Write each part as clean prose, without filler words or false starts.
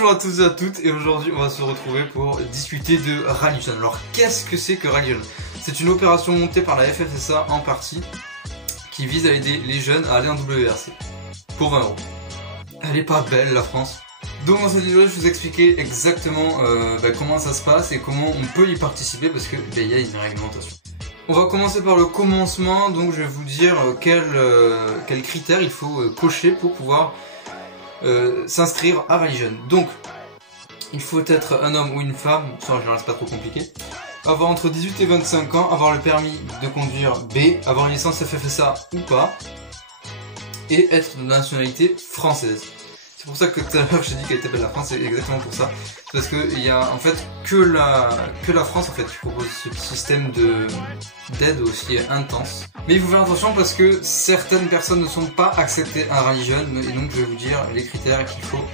Bonjour à tous et à toutes, et aujourd'hui on va se retrouver pour discuter de Rallyjeunes. Alors qu'est-ce que c'est que Rallyjeunes? C'est une opération montée par la FFSA en partie qui vise à aider les jeunes à aller en WRC pour 20 €. Elle est pas belle la France. Donc dans cette vidéo je vais vous expliquer exactement comment ça se passe et comment on peut y participer parce que y a une réglementation. On va commencer par le commencement, donc je vais vous dire quels critères il faut cocher pour pouvoir s'inscrire à Rallyjeunes. Donc il faut être un homme ou une femme, ça en général c'est pas trop compliqué, avoir entre 18 et 25 ans, avoir le permis de conduire B, avoir une licence FFSA ou pas, et être de nationalité française. C'est pour ça que tout à l'heure je t'ai dit qu'elle était belle la France, c'est exactement pour ça. Parce que il y a en fait que la France en fait qui propose ce système d'aide aussi intense. Mais il faut faire attention parce que certaines personnes ne sont pas acceptées à Rallyjeunes, et donc je vais vous dire les critères qu'il faut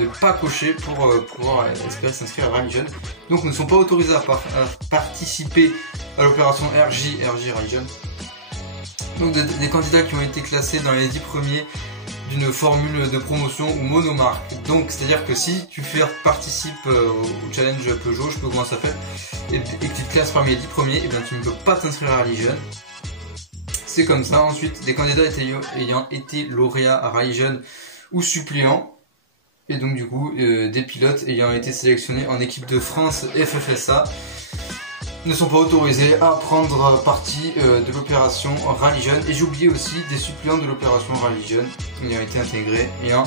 ne pas cocher pour pouvoir espérer s'inscrire à Rallyjeunes. Donc ne sont pas autorisés à participer à l'opération RJ Rallyjeunes. Donc des candidats qui ont été classés dans les 10 premiers d'une formule de promotion ou monomarque. Donc c'est à dire que si tu participes au challenge Peugeot, je sais pas comment ça s'appelle, et que tu te classes parmi les 10 premiers, et bien tu ne peux pas t'inscrire à Rallyjeunes. C'est comme ça. Ensuite, des candidats ayant été lauréats à Rallyjeunes ou suppléants, et donc du coup des pilotes ayant été sélectionnés en équipe de France FFSA ne sont pas autorisés à prendre partie de l'opération Rallyjeunes. Et j'ai oublié aussi des suppléants de l'opération Rallyjeunes ayant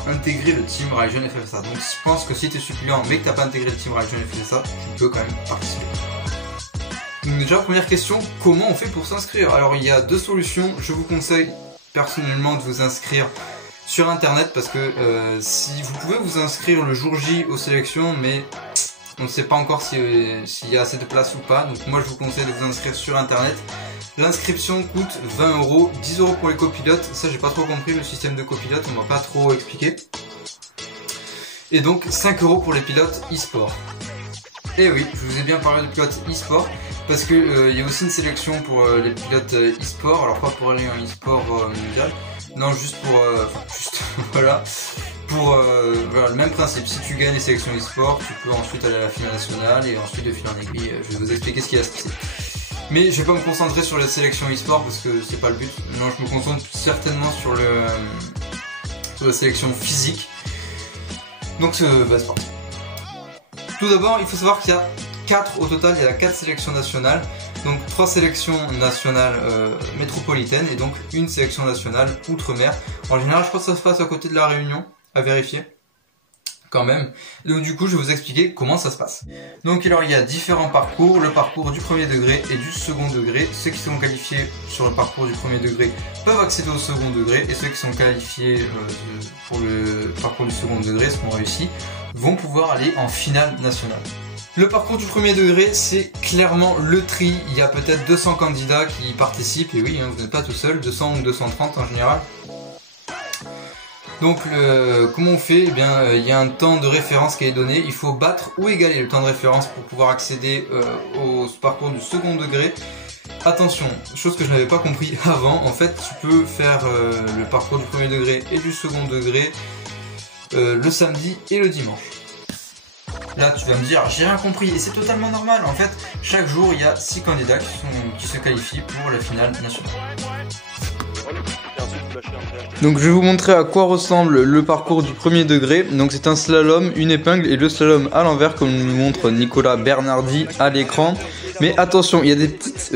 intégré le team Rallyjeunes FFSA. Donc je pense que si tu es suppléant mais que tu n'as pas intégré le team Rallyjeunes FFSA, tu peux quand même participer. Donc déjà, première question, comment on fait pour s'inscrire? Alors il y a deux solutions. Je vous conseille personnellement de vous inscrire sur internet parce que si vous pouvez vous inscrire le jour J aux sélections, mais on ne sait pas encore s'il y a assez de place ou pas, donc moi je vous conseille de vous inscrire sur internet. L'inscription coûte 20 €, 10 € pour les copilotes, ça j'ai pas trop compris le système de copilote, on m'a pas trop expliqué. Et donc 5 € pour les pilotes e-sport. Et oui, je vous ai bien parlé de pilotes e-sport, parce que il y a aussi une sélection pour les pilotes e-sport, alors pas pour aller en e-sport mondial, non juste pour, voilà. Voilà, le même principe, si tu gagnes les sélections e-sport, tu peux ensuite aller à la finale nationale et ensuite de fil en aiguille, je vais vous expliquer ce qu'il y a à se passer. Mais je vais pas me concentrer sur les sélections e-sport parce que c'est pas le but. Non, je me concentre certainement sur la sélection physique. Donc c'est parti. Tout d'abord, il faut savoir qu'il y a 4 au total, il y a 4 sélections nationales. Donc 3 sélections nationales métropolitaines et donc une sélection nationale outre-mer. En général, je crois que ça se passe à côté de la Réunion, à vérifier quand même. Donc du coup, je vais vous expliquer comment ça se passe. Donc alors, il y a différents parcours, le parcours du premier degré et du second degré. Ceux qui sont qualifiés sur le parcours du premier degré peuvent accéder au second degré, et ceux qui sont qualifiés pour le parcours du second degré, ce qu'on réussit, vont pouvoir aller en finale nationale. Le parcours du premier degré, c'est clairement le tri. Il y a peut-être 200 candidats qui y participent, et oui, hein, vous n'êtes pas tout seul, 200 ou 230 en général. Donc comment on fait? Eh bien, il y a un temps de référence qui est donné, il faut battre ou égaler le temps de référence pour pouvoir accéder au parcours du second degré. Attention, chose que je n'avais pas compris avant, en fait tu peux faire le parcours du premier degré et du second degré le samedi et le dimanche. Là tu vas me dire, j'ai rien compris, et c'est totalement normal. En fait, chaque jour il y a 6 candidats qui se qualifient pour la finale nationale. Donc je vais vous montrer à quoi ressemble le parcours du premier degré. Donc c'est un slalom, une épingle et le slalom à l'envers comme nous montre Nicolas Bernardi à l'écran. Mais attention, il y a des petites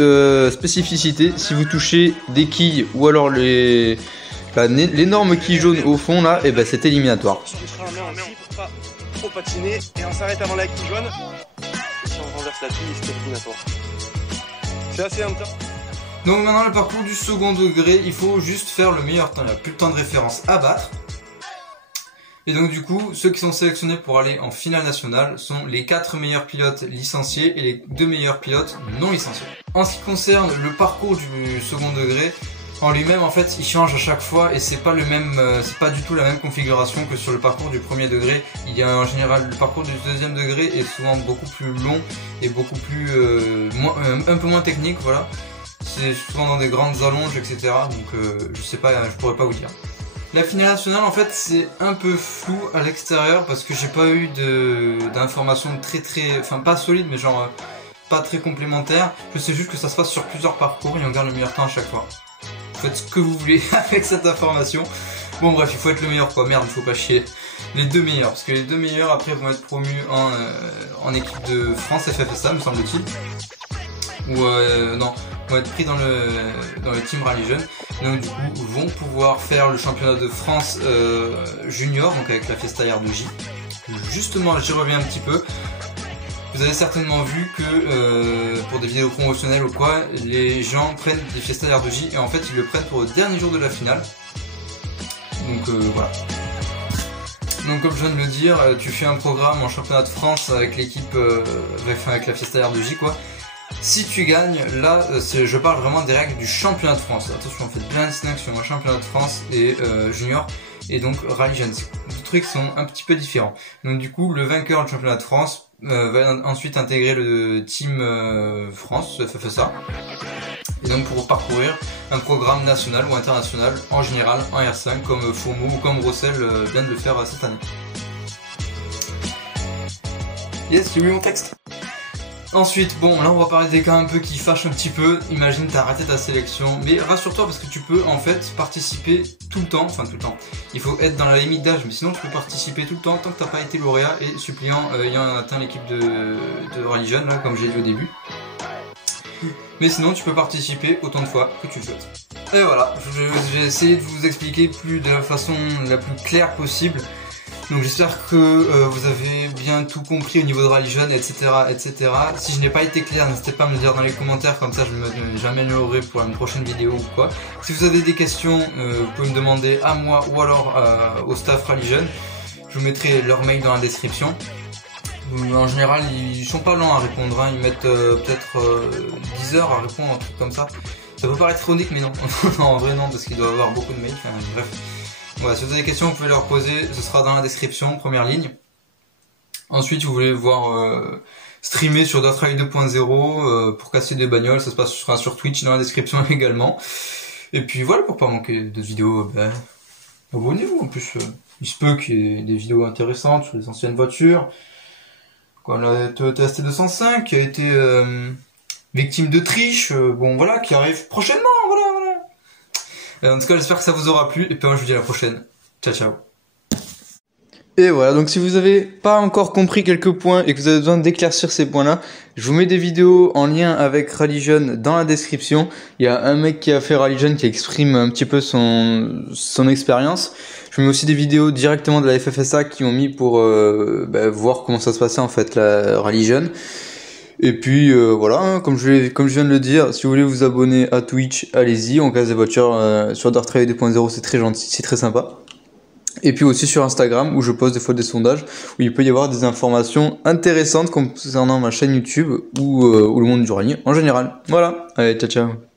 spécificités. Si vous touchez des quilles ou alors l'énorme quille jaune au fond là, et ben c'est éliminatoire. Trop patiner et on s'arrête avant la quille jaune. Et si on renverse la quille, c'est éliminatoire. C'est assez intense. Donc maintenant le parcours du second degré, il faut juste faire le meilleur temps, il n'y a plus de temps de référence à battre. Et donc du coup, ceux qui sont sélectionnés pour aller en finale nationale sont les 4 meilleurs pilotes licenciés et les 2 meilleurs pilotes non licenciés. En ce qui concerne le parcours du second degré, en lui-même en fait il change à chaque fois et c'est pas le même, c'est pas du tout la même configuration que sur le parcours du premier degré. Il y a en général le parcours du deuxième degré est souvent beaucoup plus long et beaucoup plus un peu moins technique, voilà. C'est souvent dans des grandes allonges, etc. Donc je sais pas, je pourrais pas vous dire. La finale nationale, en fait, c'est un peu flou à l'extérieur parce que j'ai pas eu d'informations enfin pas solides, mais genre pas très complémentaires. Je sais juste que ça se passe sur plusieurs parcours et on garde le meilleur temps à chaque fois. Faites ce que vous voulez avec cette information. Bon bref, il faut être le meilleur quoi, merde, il faut pas chier. Les 2 meilleurs, parce que les 2 meilleurs après vont être promus en équipe de France FFSA, me semble-t-il. Ou non, vont être pris dans le team Rally Jeune. Donc du coup vont pouvoir faire le championnat de France junior, donc avec la Fiesta R2J. Justement, j'y reviens un petit peu. Vous avez certainement vu que pour des vidéos promotionnelles ou quoi, les gens prennent des Fiesta R2J et en fait ils le prennent pour le dernier jour de la finale. Donc voilà. Donc comme je viens de le dire, tu fais un programme en championnat de France avec l'équipe, avec la Fiesta R2J quoi. Si tu gagnes, là je parle vraiment des règles du championnat de France. Attention, faites bien la distinction, championnat de France et junior et donc Rally Jeune. Les trucs sont un petit peu différents. Donc du coup, le vainqueur du championnat de France va ensuite intégrer le team France, FFSA. Et donc pour parcourir un programme national ou international, en général en R5 comme FOMO ou comme Rossel vient de le faire cette année. Yes, j'ai lu mon texte. Ensuite, bon là on va parler des cas un peu qui fâchent un petit peu. Imagine t'as raté ta sélection, mais rassure-toi parce que tu peux en fait participer tout le temps, enfin tout le temps. Il faut être dans la limite d'âge, mais sinon tu peux participer tout le temps tant que t'as pas été lauréat et suppléant ayant atteint l'équipe de Rally Jeune, là, comme j'ai dit au début. Mais sinon tu peux participer autant de fois que tu le souhaites. Et voilà, j'ai essayé de vous expliquer de la façon la plus claire possible. Donc j'espère que vous avez bien tout compris au niveau de Rally Jeune, etc., etc. Si je n'ai pas été clair, n'hésitez pas à me le dire dans les commentaires, comme ça j'améliorerai pour une prochaine vidéo ou quoi. Si vous avez des questions, vous pouvez me demander à moi ou alors au staff Rally Jeune. Je vous mettrai leur mail dans la description. En général, ils sont pas lents à répondre, hein. Ils mettent peut-être 10 heures à répondre, un truc comme ça. Ça peut paraître ironique, mais non. Non, en vrai non, parce qu'ils doivent avoir beaucoup de mails, enfin, bref. Voilà, si vous avez des questions, vous pouvez leur poser, ce sera dans la description, première ligne. Ensuite, vous voulez voir streamer sur Dirt Rally 2.0 pour casser des bagnoles, ça se passera sur Twitch dans la description également. Et puis voilà, pour pas manquer de vidéos, abonnez-vous. En plus, il se peut qu'il y ait des vidéos intéressantes sur les anciennes voitures. Comme la Toyota ST205 qui a été victime de triche, bon voilà, qui arrive prochainement, voilà. En tout cas, j'espère que ça vous aura plu, et puis moi je vous dis à la prochaine. Ciao, ciao. Et voilà, donc si vous n'avez pas encore compris quelques points et que vous avez besoin d'éclaircir ces points-là, je vous mets des vidéos en lien avec Rally Jeune dans la description. Il y a un mec qui a fait Rally Jeune qui exprime un petit peu son expérience. Je mets aussi des vidéos directement de la FFSA qui m'ont mis pour voir comment ça se passait en fait la Rally Jeune. Et puis voilà, hein, comme je viens de le dire, si vous voulez vous abonner à Twitch, allez-y, on casse des voitures sur Dirt Rally 2.0, c'est très gentil, c'est très sympa. Et puis aussi sur Instagram où je poste des fois des sondages où il peut y avoir des informations intéressantes concernant ma chaîne YouTube ou le monde du rallye en général. Voilà, allez, ciao ciao.